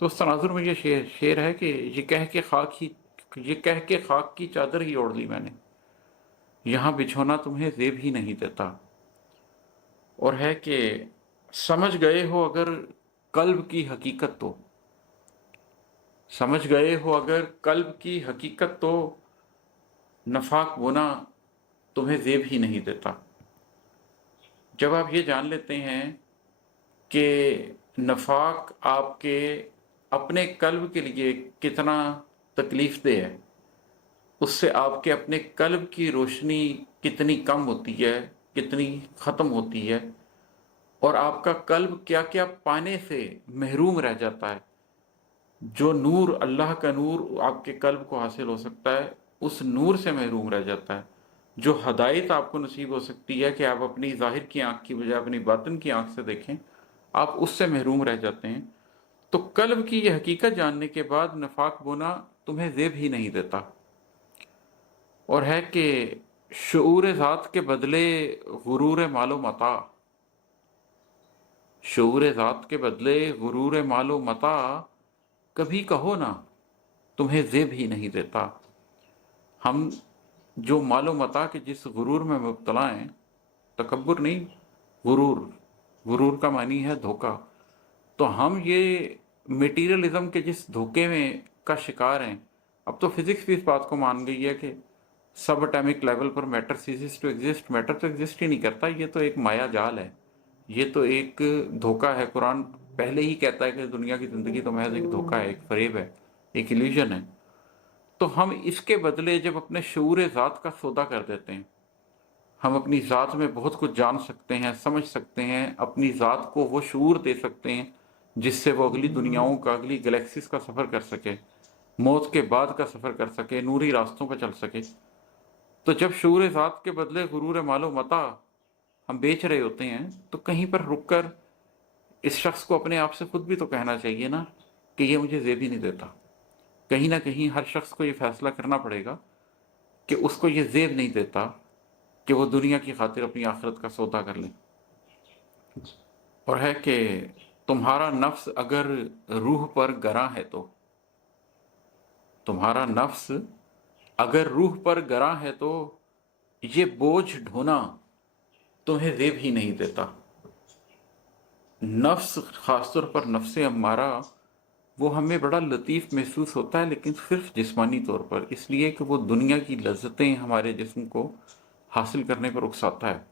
تو उस तनाजुर में ये शेर है कि ये कह के खाक की चादर ही ओढ़ ली मैंने, यहाँ बिछोना तुम्हें जेब ही नहीं देता। और है कि समझ गए हो अगर कल्ब की हकीकत तो, समझ गए हो अगर कल्ब की हकीकत तो, नफाक गुना तुम्हें जेब ही नहीं देता। जब आप ये जान लेते हैं कि नफाक आपके अपने कल्ब के लिए कितना तकलीफ दे है, उससे आपके अपने कल्ब की रोशनी कितनी कम होती है, कितनी ख़त्म होती है, और आपका कल्ब क्या क्या पाने से महरूम रह जाता है। जो नूर, अल्लाह का नूर आपके कल्ब को हासिल हो सकता है, उस नूर से महरूम रह जाता है। जो हदायत आपको नसीब हो सकती है कि आप अपनी ज़ाहिर की आंख की बजाय अपनी बातिन की आंख से देखें, आप उससे महरूम रह जाते हैं। तो कल्ब की यह हकीकत जानने के बाद नफाक बोना तुम्हें जेब ही नहीं देता। और है कि शऊर ज़ात के बदले गुरूर मालो मता, शऊर ज़ात के बदले गुरूर मालो मता, कभी कहो ना तुम्हें जेब ही नहीं देता। हम जो मालो मता के जिस गुरूर में मुब्तला हैं, तकब्बुर नहीं, गुरूर, गुरूर का मानी है धोखा, तो हम ये मेटीरियलिज्म के जिस धोखे में का शिकार हैं। अब तो फिजिक्स भी इस बात को मान गई है कि सब एटॉमिक लेवल पर matter ceases to exist, matter तो एग्जिस्ट ही नहीं करता, ये तो एक माया जाल है, ये तो एक धोखा है। कुरान पहले ही कहता है कि दुनिया की ज़िंदगी तो महज एक धोखा है, एक फरेब है, एक इल्यूजन है। तो हम इसके बदले जब अपने शऊर ज़ात का सौदा कर देते हैं, हम अपनी ज़ात में बहुत कुछ जान सकते हैं, समझ सकते हैं, अपनी ज़ात को वो शऊर दे सकते हैं जिससे वो अगली दुनियाओं का, अगली गैलेक्सीज का सफ़र कर सके, मौत के बाद का सफ़र कर सके, नूरी रास्तों पर चल सके। तो जब शऊर ज़ात के बदले गुरूर मालो मता हम बेच रहे होते हैं, तो कहीं पर रुक कर इस शख्स को अपने आप से खुद भी तो कहना चाहिए ना कि ये मुझे जेब ही नहीं देता। कहीं ना कहीं हर शख्स को ये फैसला करना पड़ेगा कि उसको ये जेब नहीं देता कि वो दुनिया की खातिर अपनी आखिरत का सौदा कर ले। और है कि तुम्हारा नफ्स अगर रूह पर गरा है तो, तुम्हारा नफ्स अगर रूह पर गरा है तो, ये बोझ ढोना तुम्हें जेब ही नहीं देता। नफ्स, खासतौर पर नफ्स अम्मारा, वो हमें बड़ा लतीफ़ महसूस होता है, लेकिन सिर्फ जिस्मानी तौर पर, इसलिए कि वो दुनिया की लज्जतें हमारे जिस्म को हासिल करने पर उकसाता है।